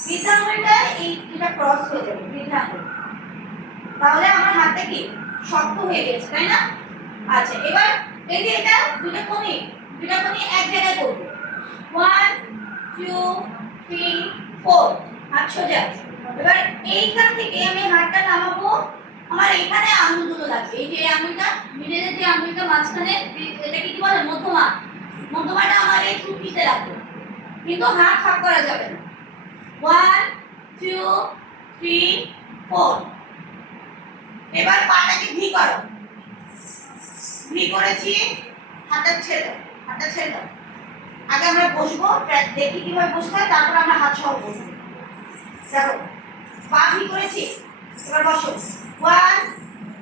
বৃদ্ধাঙ্গুলটা এটা ক্রস হয়ে যাবে বৃদ্ধাঙ্গুল, তাহলে আমার হাতটা কি শক্ত হয়ে গেছে, তাই না? আচ্ছা, এবার এই যে এটা দুটো কোণে এক জায়গায় করব। 1 2 3 4 হাত সোজা। এবার এইখান থেকে আমি হাতটা নামাবো, আমার এখানে আঙুলগুলো লাগবে। এই যে আঙুলটা মিডলের যে আঙুলটা মাঝখানে, এটাকে কি বলে মধ্যমা, মধ্যমাটা আমার এই টুপিতে রাখবো, কিন্তু হাত ফাঁক করা যাবে না। 1 2 3 4। এবার পাটাকে ভি করো, ভি করেছি, হাতটা ছেড়ে দাও। আগে আমরা বসবো, দেখি কিভাবে বসতে হয়, তারপর আমরা হাত সহ বসবো। দেখো, পা ভি করেছি, এবার বসো। 1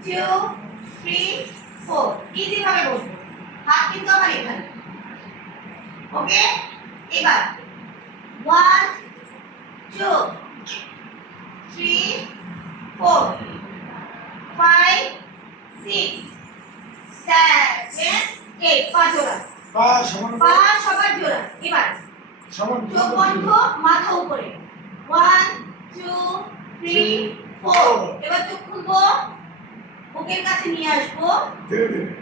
2 3 4। ইজি ভাবে বসবো, হাত কিন্তু আমার এখানে। ওকে, এবার 1 2 3 4 5 6 7 8। পা জোড়া, পা সবার জোড়া। এবার সমান চোখ বন্ধ, মাথা উপরে। 1 2 3 4। এবার চোখ খুলবো, বুকের কাছে নিয়ে আসবো। ধীরে ধীরে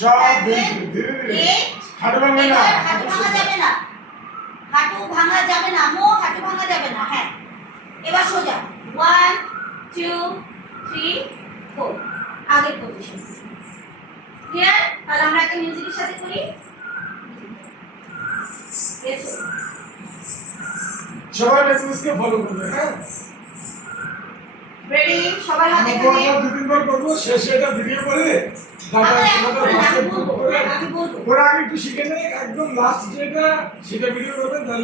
সব ধীরে ধীরে হাঁটু ভাঙবে না, হাঁটু ভাঙা যাবে না, হাঁটু ভাঙা যাবে না। হ্যাঁ, এবার সোজা। 1 2 3 4। আগের পজিশন ক্লিয়ার? তাহলে আমরা একটা মিউজিকের সাথে করি। সবাই লেসনকে ফলো করবে। হ্যাঁ, রেডি? সবার হাতে আমি এখানে দু তিনবার করবো, শেষে এটা ভিডিও করে আমি বলবো। ওরা আগে একটু শিখে নেয়, একদম লাস্ট যেটা সেটা ভিডিও করবেন। তাহলে